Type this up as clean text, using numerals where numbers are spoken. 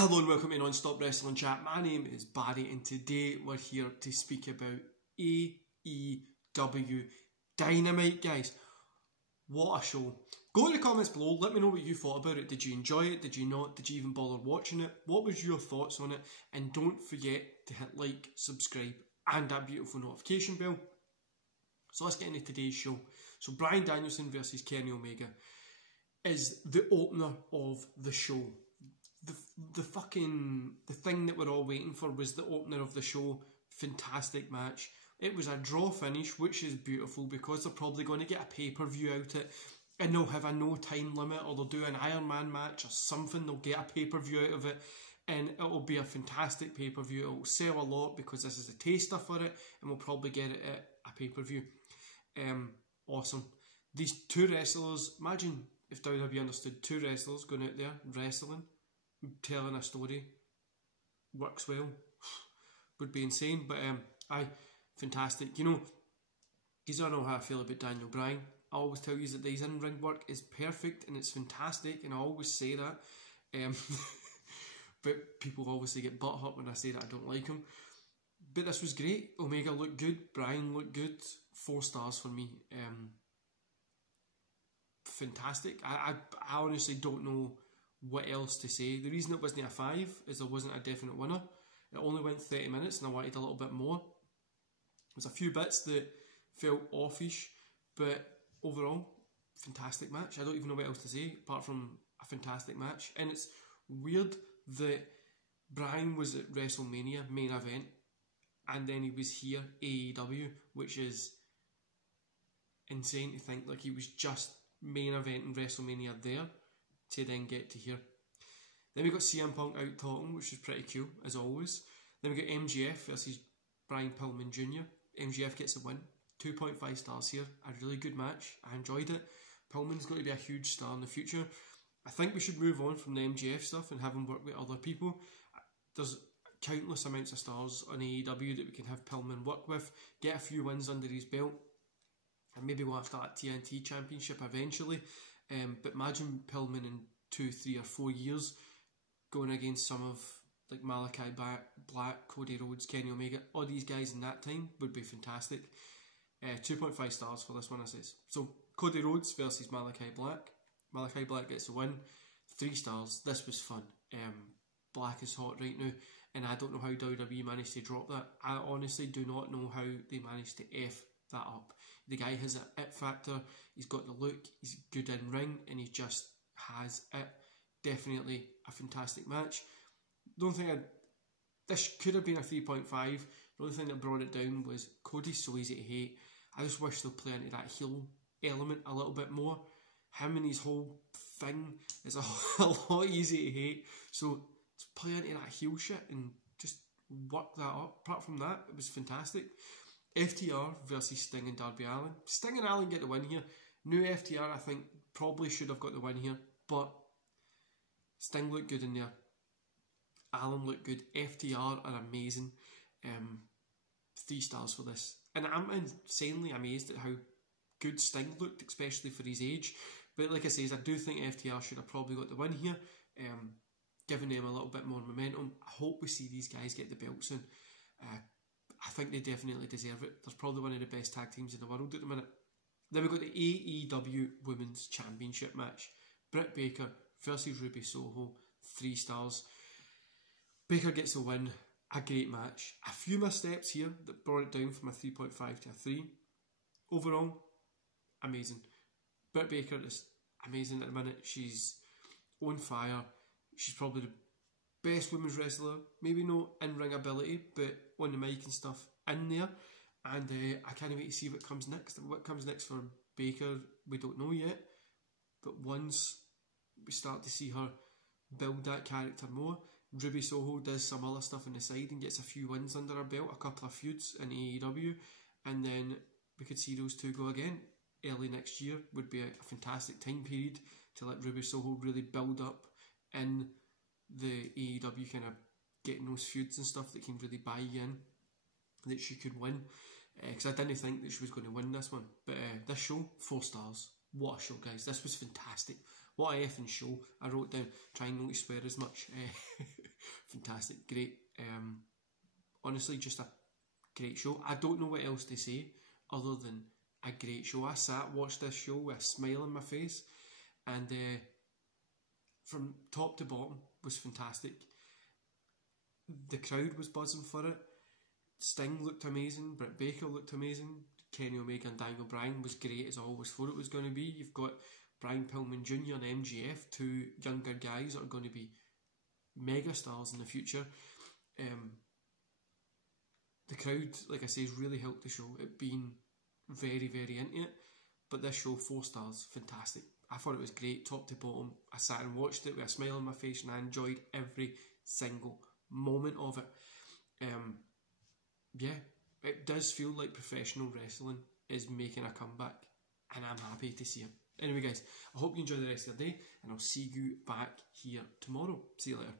Hello and welcome to Non-Stop Wrestling Chat. My name is Barry and today we're here to speak about AEW Dynamite, guys. What a show. Go in the comments below, let me know what you thought about it. Did you enjoy it? Did you not? Did you even bother watching it? What was your thoughts on it? And don't forget to hit like, subscribe and that beautiful notification bell. So let's get into today's show. So Bryan Danielson versus Kenny Omega is the opener of the show. The thing that we're all waiting for was the opener of the show. Fantastic match. It was a draw finish, which is beautiful because they're probably going to get a pay-per-view out it and they'll have a no time limit, or they'll do an Iron Man match or something. They'll get a pay-per-view out of it and it'll be a fantastic pay-per-view. It'll sell a lot because this is a taster for it and we'll probably get it at a pay-per-view. Awesome. These two wrestlers, imagine if WWE understood two wrestlers going out there wrestling, telling a story, works well, would be insane. But aye, fantastic. You know, you don't know how I feel about Daniel Bryan. I always tell you that his in-ring work is perfect and it's fantastic, and I always say that. But people obviously get butt hurt when I say that I don't like him. But this was great. Omega looked good, Bryan looked good. 4 stars for me. Fantastic. I honestly don't know what else to say. The reason it wasn't a 5 is there wasn't a definite winner. It only went 30 minutes and I wanted a little bit more. There's a few bits that felt offish, but overall, fantastic match. I don't even know what else to say apart from a fantastic match. And it's weird that Bryan was at WrestleMania main event and then he was here, AEW, which is insane to think. Like, he was just main event in WrestleMania there to then get to here. Then we got CM Punk out talking, which is pretty cool, as always. Then we got MJF versus Brian Pillman Jr. MJF gets a win. 2.5 stars here. A really good match. I enjoyed it. Pillman's going to be a huge star in the future. I think we should move on from the MJF stuff and have him work with other people. There's countless amounts of stars on AEW that we can have Pillman work with. Get a few wins under his belt. And maybe we'll have that TNT Championship eventually. But imagine Pillman in 2, 3 or 4 years going against some of like Malachi Black, Cody Rhodes, Kenny Omega. All these guys in that time would be fantastic. 2.5 stars for this one, I says. So Cody Rhodes versus Malachi Black. Malachi Black gets a win. 3 stars. This was fun. Black is hot right now, and I don't know how WWE managed to drop that. I honestly do not know how they managed to F that up. The guy has an it factor. He's got the look. He's good in ring, and he just has it. Definitely a fantastic match. This could have been a 3.5. The only thing that brought it down was Cody's so easy to hate. I just wish they'd play into that heel element a little bit more. Him and his whole thing is a lot easy to hate. So just play into that heel shit and just work that up. Apart from that, it was fantastic. FTR versus Sting and Darby Allin. Sting and Allin get the win here. New FTR, I think, probably should have got the win here, but Sting looked good in there. Allin looked good. FTR are amazing. 3 stars for this. And I'm insanely amazed at how good Sting looked, especially for his age. But like I say, I do think FTR should have probably got the win here, giving them a little bit more momentum. I hope we see these guys get the belts soon. I think they definitely deserve it. They're probably one of the best tag teams in the world at the minute. Then we've got the AEW Women's Championship match. Britt Baker versus Ruby Soho. 3 stars. Baker gets the win. A great match. A few missteps here that brought it down from a 3.5 to a 3. Overall, amazing. Britt Baker is amazing at the minute. She's on fire. She's probably the best women's wrestler, maybe not in-ring ability, but on the mic and stuff in there. And I can't wait to see what comes next. What comes next for Baker, we don't know yet. But once we start to see her build that character more, Ruby Soho does some other stuff on the side and gets a few wins under her belt, a couple of feuds in AEW, and then we could see those two go again. Early next year would be a fantastic time period to let Ruby Soho really build up in the AEW, kind of getting those feuds and stuff that can really buy you in that she could win, because I didn't think that she was going to win this one. But this show, 4 stars. What a show, guys. This was fantastic. What a effing show. I wrote down, trying not to swear as much. fantastic, great. Honestly, just a great show. I don't know what else to say other than a great show. I watched this show with a smile on my face, and from top to bottom was fantastic. The crowd was buzzing for it. Sting looked amazing. Britt Baker looked amazing. Kenny Omega and Daniel Bryan was great, as I always thought it was going to be. You've got Brian Pillman Jr. and MJF, two younger guys that are going to be mega stars in the future. The crowd, like I say, has really helped the show. It being very, very into it. But this show, 4 stars, fantastic. I thought it was great, top to bottom. I sat and watched it with a smile on my face, and I enjoyed every single moment of it. Yeah, it does feel like professional wrestling is making a comeback, and I'm happy to see it. Anyway, guys, I hope you enjoy the rest of the day, and I'll see you back here tomorrow. See you later.